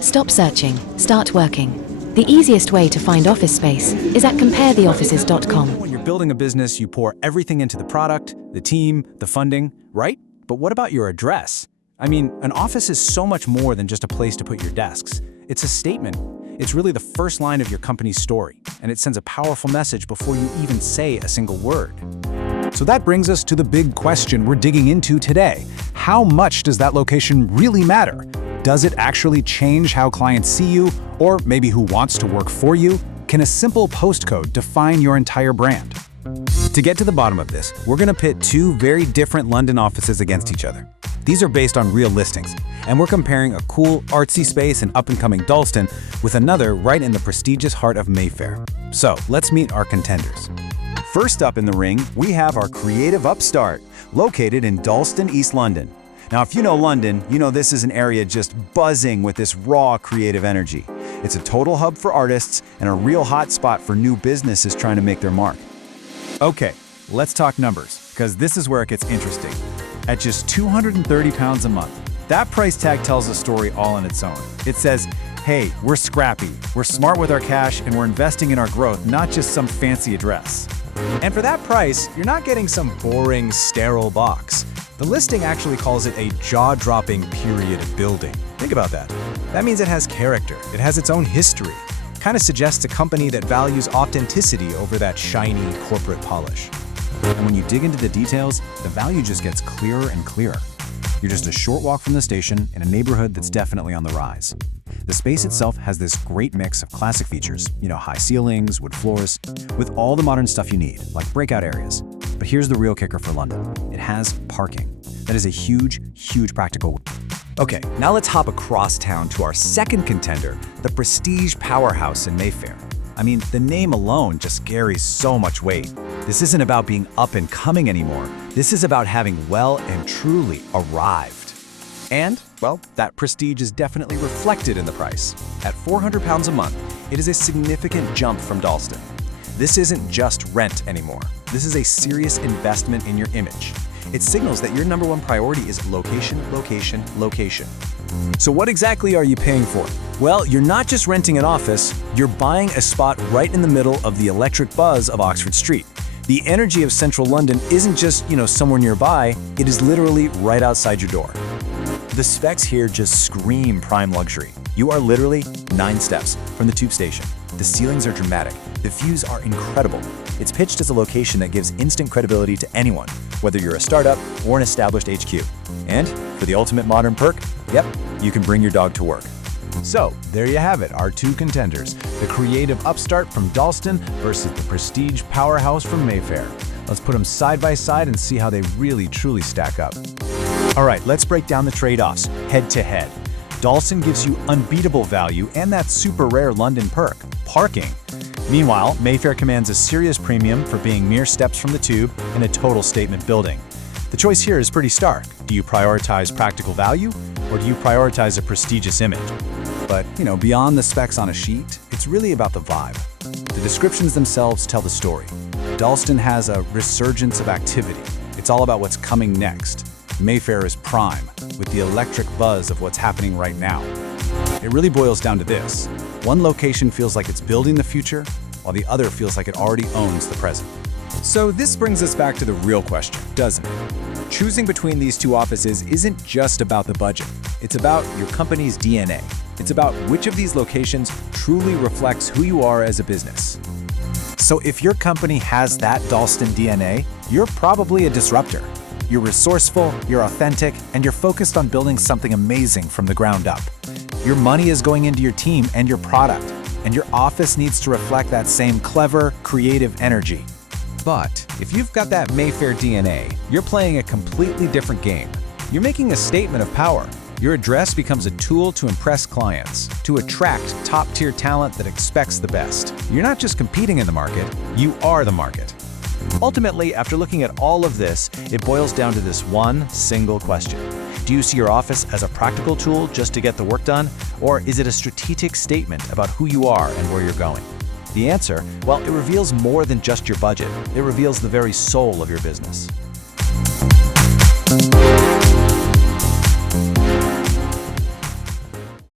Stop searching, start working. The easiest way to find office space is at comparetheoffices.com. When you're building a business, you pour everything into the product, the team, the funding, right? But what about your address? I mean, an office is so much more than just a place to put your desks. It's a statement. It's really the first line of your company's story, and it sends a powerful message before you even say a single word. So that brings us to the big question we're digging into today. How much does that location really matter? Does it actually change how clients see you, or maybe who wants to work for you? Can a simple postcode define your entire brand? To get to the bottom of this, we're going to pit two very different London offices against each other. These are based on real listings, and we're comparing a cool, artsy space in up-and-coming Dalston with another right in the prestigious heart of Mayfair. So let's meet our contenders. First up in the ring, we have our creative upstart, located in Dalston, East London. Now, if you know London, you know this is an area just buzzing with this raw creative energy. It's a total hub for artists and a real hot spot for new businesses trying to make their mark. Okay, let's talk numbers, because this is where it gets interesting. At just £230 a month, that price tag tells a story all on its own. It says, hey, we're scrappy, we're smart with our cash, and we're investing in our growth, not just some fancy address. And for that price, you're not getting some boring, sterile box. The listing actually calls it a jaw-dropping period building. Think about that. That means it has character, it has its own history. Kind of suggests a company that values authenticity over that shiny corporate polish. And when you dig into the details, the value just gets clearer and clearer. You're just a short walk from the station in a neighborhood that's definitely on the rise. The space itself has this great mix of classic features, high ceilings, wood floors, with all the modern stuff you need, like breakout areas. But here's the real kicker for London. It has parking. That is a huge, huge practical. Okay, now let's hop across town to our second contender, the Prestige Powerhouse in Mayfair. I mean, the name alone just carries so much weight. This isn't about being up and coming anymore. This is about having well and truly arrived. And, well, that prestige is definitely reflected in the price. At £400 a month, it is a significant jump from Dalston. This isn't just rent anymore. This is a serious investment in your image. It signals that your number one priority is location, location, location. So what exactly are you paying for? Well, you're not just renting an office, you're buying a spot right in the middle of the electric buzz of Oxford Street. The energy of central London isn't just, somewhere nearby, it is literally right outside your door. The specs here just scream prime luxury. You are literally 9 steps from the tube station. The ceilings are dramatic. The views are incredible. It's pitched as a location that gives instant credibility to anyone, whether you're a startup or an established HQ. And for the ultimate modern perk, yep, you can bring your dog to work. So there you have it, our two contenders, the creative upstart from Dalston versus the prestige powerhouse from Mayfair. Let's put them side by side and see how they really truly stack up. All right, let's break down the trade-offs head to head. Dalston gives you unbeatable value and that super rare London perk, parking. Meanwhile, Mayfair commands a serious premium for being mere steps from the tube and a total statement building. The choice here is pretty stark. Do you prioritize practical value, or do you prioritize a prestigious image? But, beyond the specs on a sheet, it's really about the vibe. The descriptions themselves tell the story. Dalston has a resurgence of activity. It's all about what's coming next. Mayfair is prime, with the electric buzz of what's happening right now. It really boils down to this. One location feels like it's building the future, while the other feels like it already owns the present. So this brings us back to the real question, doesn't it? Choosing between these two offices isn't just about the budget. It's about your company's DNA. It's about which of these locations truly reflects who you are as a business. So if your company has that Dalston DNA, you're probably a disruptor. You're resourceful, you're authentic, and you're focused on building something amazing from the ground up. Your money is going into your team and your product, and your office needs to reflect that same clever, creative energy. But if you've got that Mayfair DNA, you're playing a completely different game. You're making a statement of power. Your address becomes a tool to impress clients, to attract top-tier talent that expects the best. You're not just competing in the market, you are the market. Ultimately, after looking at all of this, it boils down to this one single question. Do you see your office as a practical tool just to get the work done, or is it a strategic statement about who you are and where you're going? The answer, well, it reveals more than just your budget. It reveals the very soul of your business.